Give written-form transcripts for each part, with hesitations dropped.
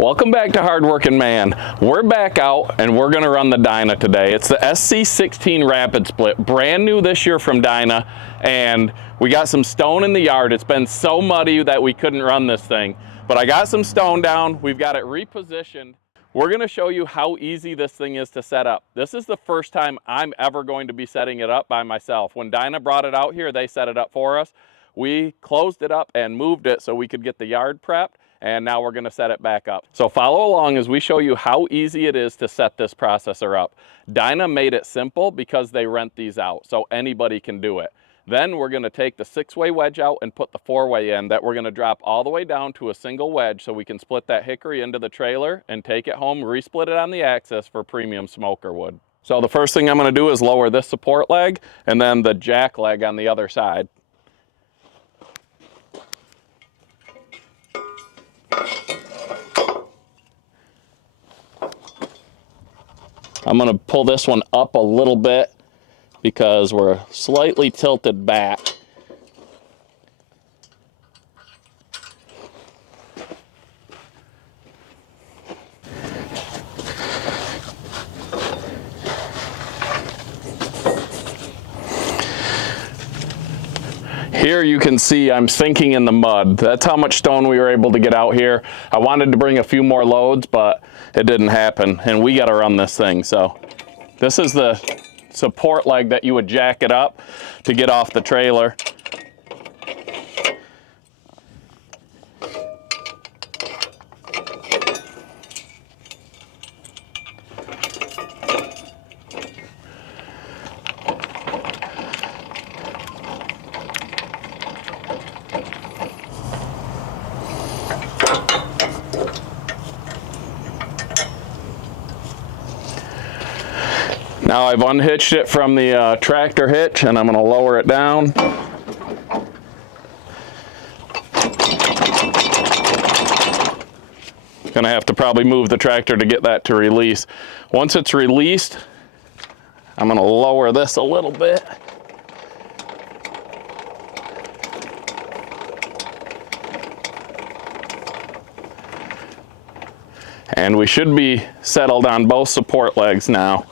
Welcome back to Hardworking Man. We're back out and we're going to run the Dyna today. It's the SC16 Rapid Split, brand new this year from Dyna, and we got some stone in the yard. It's been so muddy that we couldn't run this thing, but I got some stone down. We've got it repositioned. We're going to show you how easy this thing is to set up. This is the first time I'm ever going to be setting it up by myself. When Dyna brought it out here, they set it up for us. We closed it up and moved it so we could get the yard prepped, and now we're going to set it back up. So follow along as we show you how easy it is to set this processor up. Dyna made it simple because they rent these out, so anybody can do it. Then we're going to take the 6-way wedge out and put the 4-way in that we're going to drop all the way down to a single wedge so we can split that hickory into the trailer and take it home, resplit it on the axis for premium smoker wood. So the first thing I'm going to do is lower this support leg and then the jack leg on the other side. I'm going to pull this one up a little bit because we're slightly tilted back. Here you can see I'm sinking in the mud. That's how much stone we were able to get out here. I wanted to bring a few more loads, but it didn't happen, and we got to run this thing. So this is the support leg that you would jack it up to get off the trailer. Now I've unhitched it from the tractor hitch and I'm going to lower it down. Going to have to probably move the tractor to get that to release. Once it's released, I'm going to lower this a little bit. And we should be settled on both support legs now.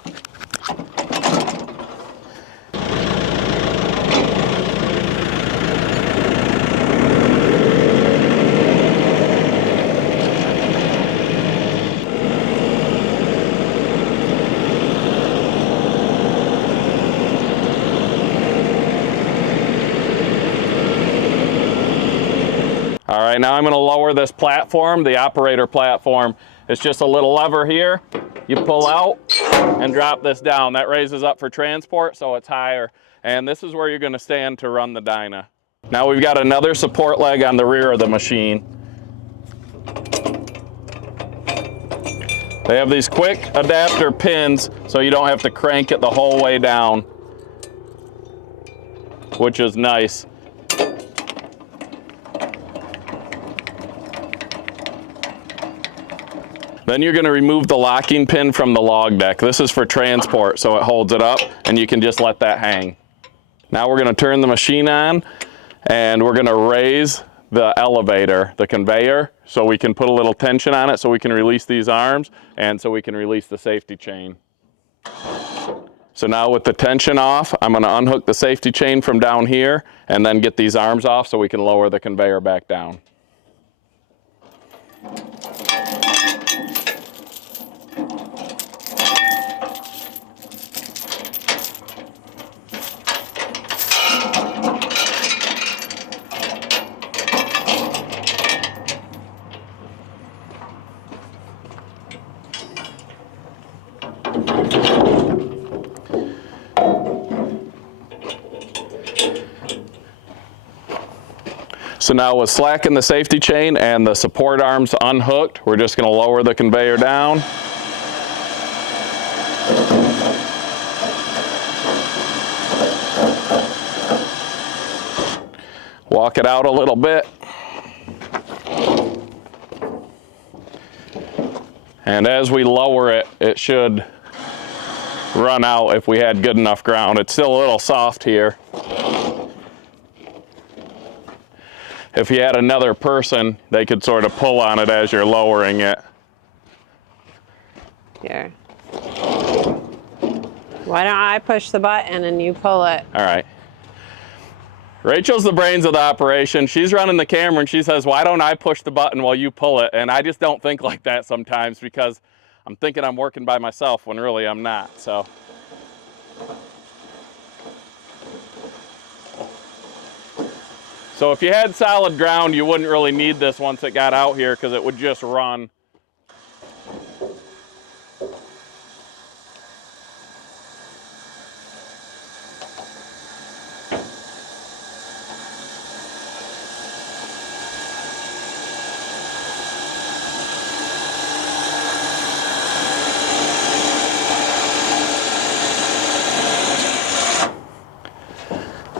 All right, now I'm going to lower this platform, the operator platform. It's just a little lever here. You pull out and drop this down. That raises up for transport, so it's higher. And this is where you're going to stand to run the Dyna. Now we've got another support leg on the rear of the machine. They have these quick adapter pins, so you don't have to crank it the whole way down, which is nice. Then you're going to remove the locking pin from the log deck. This is for transport, so it holds it up and you can just let that hang. Now we're going to turn the machine on and we're going to raise the elevator, the conveyor, so we can put a little tension on it so we can release these arms and so we can release the safety chain. So now with the tension off, I'm going to unhook the safety chain from down here and then get these arms off so we can lower the conveyor back down. So now with slack in the safety chain and the support arms unhooked, we're just going to lower the conveyor down. Walk it out a little bit. And as we lower it, it should run out if we had good enough ground. It's still a little soft here. If you had another person, they could sort of pull on it as you're lowering it. Here. Why don't I push the button and you pull it? All right. Rachel's the brains of the operation. She's running the camera and she says, why don't I push the button while you pull it? And I just don't think like that sometimes because I'm thinking I'm working by myself when really I'm not, so. So if you had solid ground, you wouldn't really need this once it got out here because it would just run.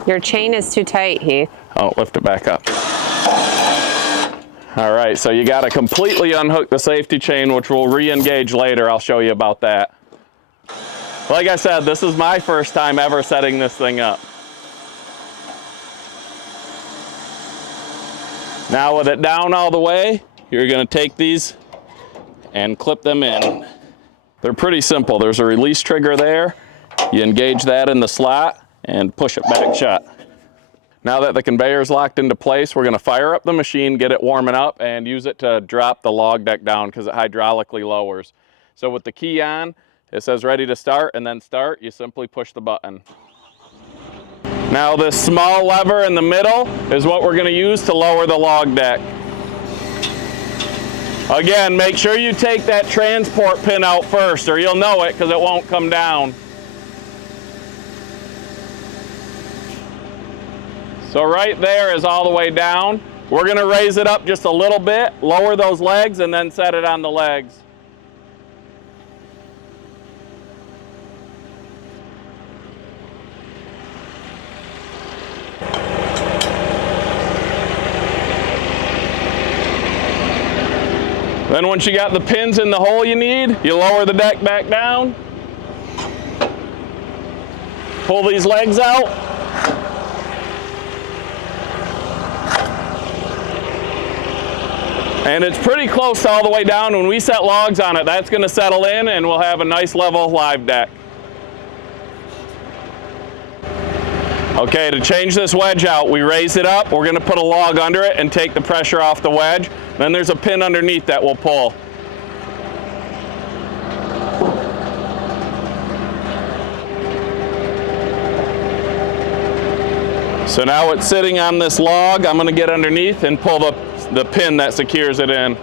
Your chain is too tight, Heath. Oh, lift it back up. All right, so you got to completely unhook the safety chain, which we'll re-engage later. I'll show you about that. Like I said, this is my first time ever setting this thing up. Now with it down all the way, you're going to take these and clip them in. They're pretty simple. There's a release trigger there. You engage that in the slot and push it back shut. Now that the conveyor is locked into place, we're going to fire up the machine, get it warming up, and use it to drop the log deck down because it hydraulically lowers. So with the key on, it says ready to start, and then start, you simply push the button. Now this small lever in the middle is what we're going to use to lower the log deck. Again, make sure you take that transport pin out first or you'll know it because it won't come down. So right there is all the way down. We're going to raise it up just a little bit, lower those legs, and then set it on the legs. Then once you got the pins in the hole you need, you lower the deck back down. Pull these legs out. And it's pretty close to all the way down. When we set logs on it, that's going to settle in and we'll have a nice level live deck. Okay, to change this wedge out, we raise it up. We're going to put a log under it and take the pressure off the wedge. Then there's a pin underneath that we'll pull. So now it's sitting on this log. I'm going to get underneath and pull the pin that secures it in.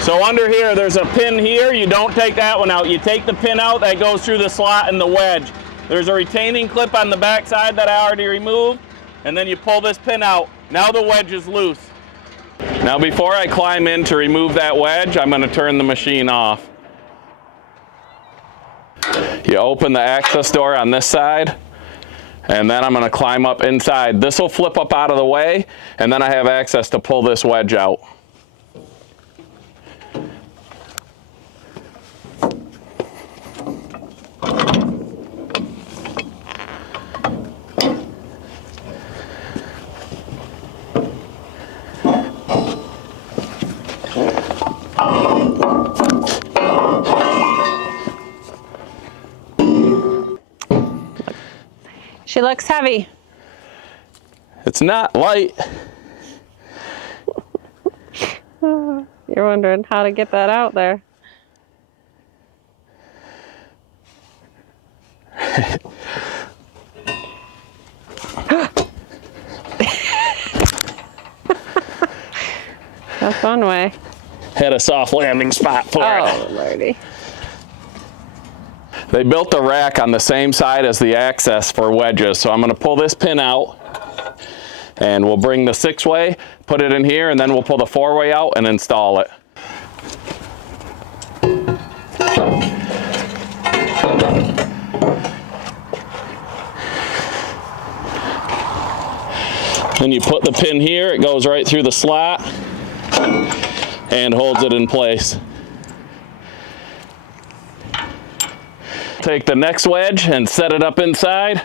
So under here, there's a pin here. You don't take that one out. You take the pin out that goes through the slot in the wedge. There's a retaining clip on the back side that I already removed, and then you pull this pin out. Now the wedge is loose. Now before I climb in to remove that wedge, I'm going to turn the machine off. You open the access door on this side, and then I'm going to climb up inside. This will flip up out of the way, and then I have access to pull this wedge out. She looks heavy. It's not light. You're wondering how to get that out there. That's one way. Had a soft landing spot for it. Oh, lordy. They built the rack on the same side as the access for wedges. So I'm going to pull this pin out and we'll bring the 6-way, put it in here, and then we'll pull the 4-way out and install it. Then you put the pin here, it goes right through the slot and holds it in place. Take the next wedge and set it up inside.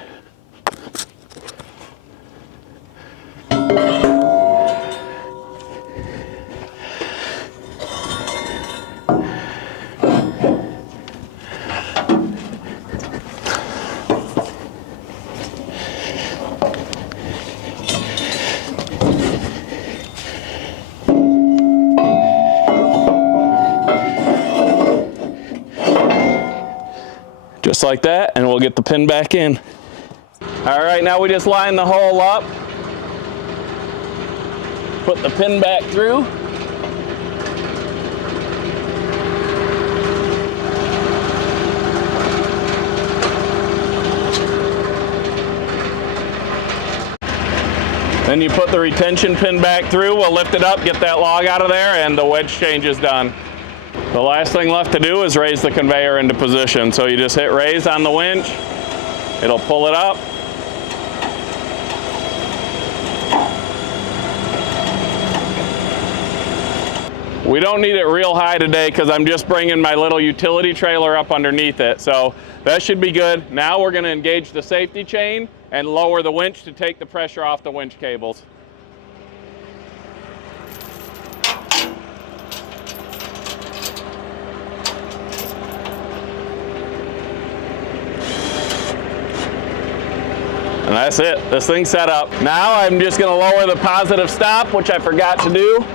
just like that, and we'll get the pin back in. All right, now we just line the hole up, put the pin back through. Then you put the retention pin back through, we'll lift it up, get that log out of there, and the wedge change is done. The last thing left to do is raise the conveyor into position. So you just hit raise on the winch, it'll pull it up. We don't need it real high today because I'm just bringing my little utility trailer up underneath it. So that should be good. Now we're going to engage the safety chain and lower the winch to take the pressure off the winch cables. And that's it. This thing's set up. Now I'm just going to lower the positive stop, which I forgot to do.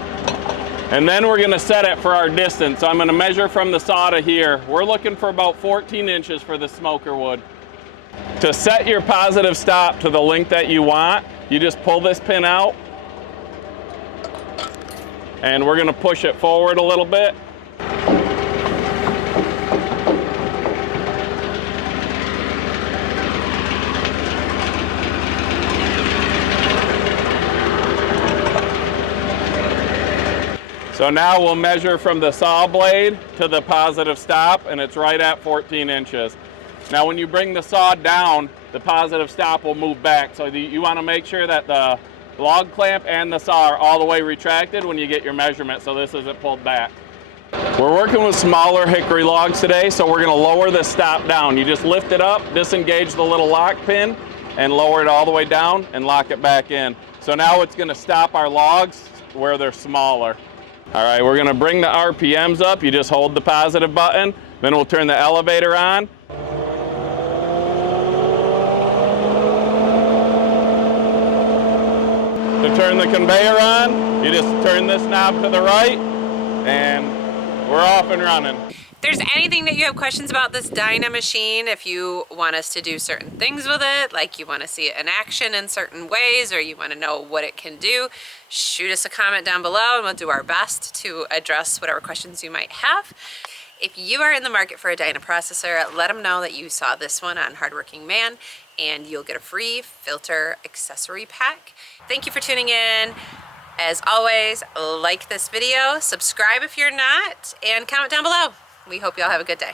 And then we're going to set it for our distance. So I'm going to measure from the saw to here. We're looking for about 14 inches for the smoker wood. To set your positive stop to the length that you want, you just pull this pin out. And we're going to push it forward a little bit. So now we'll measure from the saw blade to the positive stop, and it's right at 14 inches. Now when you bring the saw down, the positive stop will move back. So you want to make sure that the log clamp and the saw are all the way retracted when you get your measurement, so this isn't pulled back. We're working with smaller hickory logs today, so we're going to lower the stop down. You just lift it up, disengage the little lock pin, and lower it all the way down and lock it back in. So now it's going to stop our logs where they're smaller. All right, we're going to bring the RPMs up. You just hold the positive button, then we'll turn the elevator on. To turn the conveyor on, you just turn this knob to the right, and we're off and running. If there's anything that you have questions about this Dyna machine, if you want us to do certain things with it, like you want to see it in action in certain ways, or you want to know what it can do, shoot us a comment down below and we'll do our best to address whatever questions you might have. If you are in the market for a Dyna processor, let them know that you saw this one on Hardworking Man, and you'll get a free filter accessory pack. Thank you for tuning in. As always, like this video, subscribe if you're not, and comment down below. We hope y'all have a good day.